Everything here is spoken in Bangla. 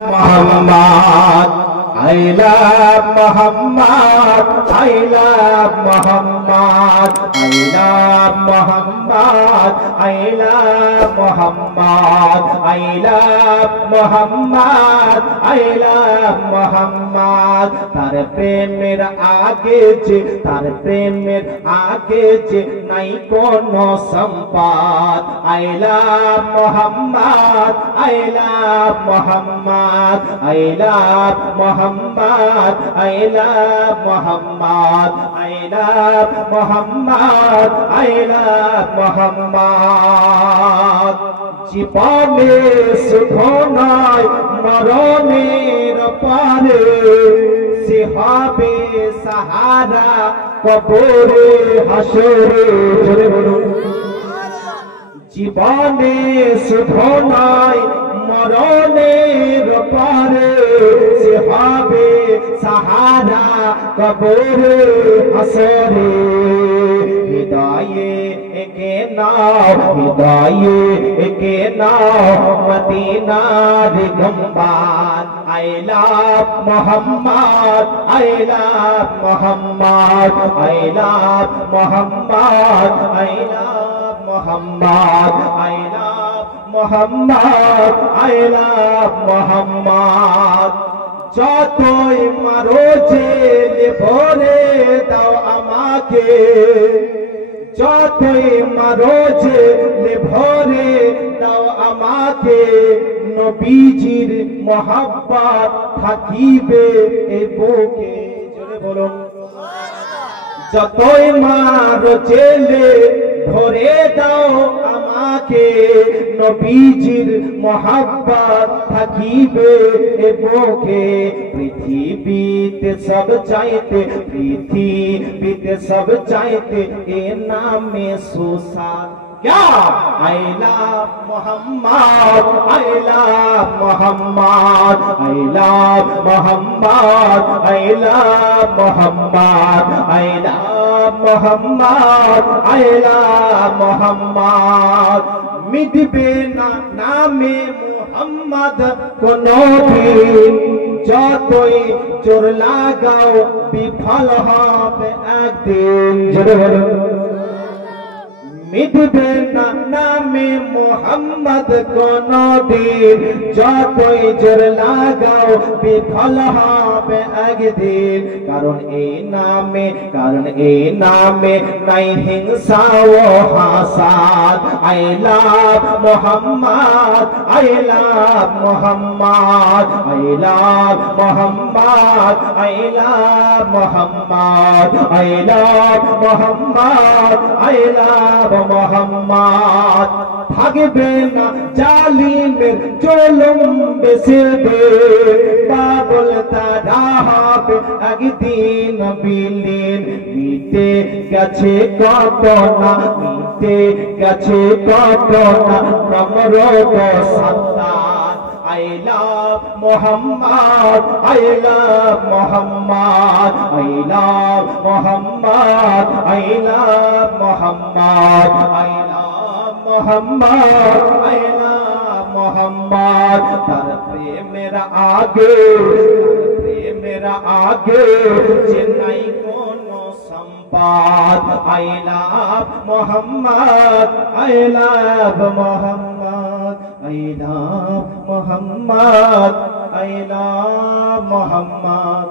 Muhammad, I love Muhammad, I love Muhammad, I love Muhammad, I love Muhammad, I love Muhammad, I love Muhammad. তার প্রেমের আগে যে তার প্রেমের আগে যে নাই কোনো সম্পদ। I love Muhammad, I love Muhammad, I love Muhammad, I love Muhammad, I love Muhammad, I love Muhammad. জীবনে সুখ নয় মরণের পরে সে হবে সাহারা কবরে হাসরে। জোরে বলুন। জীবনে সুখ নয় মরণের পরে সে হবে সাহারা কবরে হাসরে। হৃদয়ে একে নাও হৃদয়ে একে নাও মদিনার গম্বাদ। I love Muhammad, I love Muhammad, I love Muhammad, I love Muhammad, I love Muhammad, I love Muhammad. যতই মারো জেলে ভরে দাও আমাকে, যতই মারো জেলে ভরে দাও আমাকে, নবীজির মহব্বত থাকিবে এ বুকে। জোরে বলুন। যতই মারো জেলে ভরে দাও আমাকে, নবীজির মহব্বত থাকিবে এ বুকে। পৃথিবীতে সব চাইতে পৃথিবীতে সব চাইতে এ নামে সুসার। I love Muhammad, I love Muhammad, I love Muhammad, I love Muhammad, I love Muhammad, I love Muhammad. মিটবে না নামে মুহাম্মদ কোনদিন, যতই জোর লাগাও বিফল হবে একদিন। জোরে বলুন। মিটবে না নামে মুহাম্মদ কোনদিন, যতই জোর লাগাও বিফল হবে একদিন। কারণ এই নামে নাই হিংসা ও হাসাদ। I love Muhammad, I love Muhammad, I love Muhammad, I love Muhammad, I love Muhammad, I love Muhammad. থাকবে না জালিমের জুলুম বেশিবে, পাগল তারা হবে একদিন বিলীন। মিটে গেছে কত না মিটে গেছে কত না নমরদ সাদ্দাত। I love Muhammad, I love Muhammad, I love Muhammad, I love Muhammad, I love Muhammad, I love Muhammad. তার প্রেমের আগে যে নাই কোনো সম্পদ। I love Muhammad, I love Muhammad, I love Muhammad, I love Muhammad.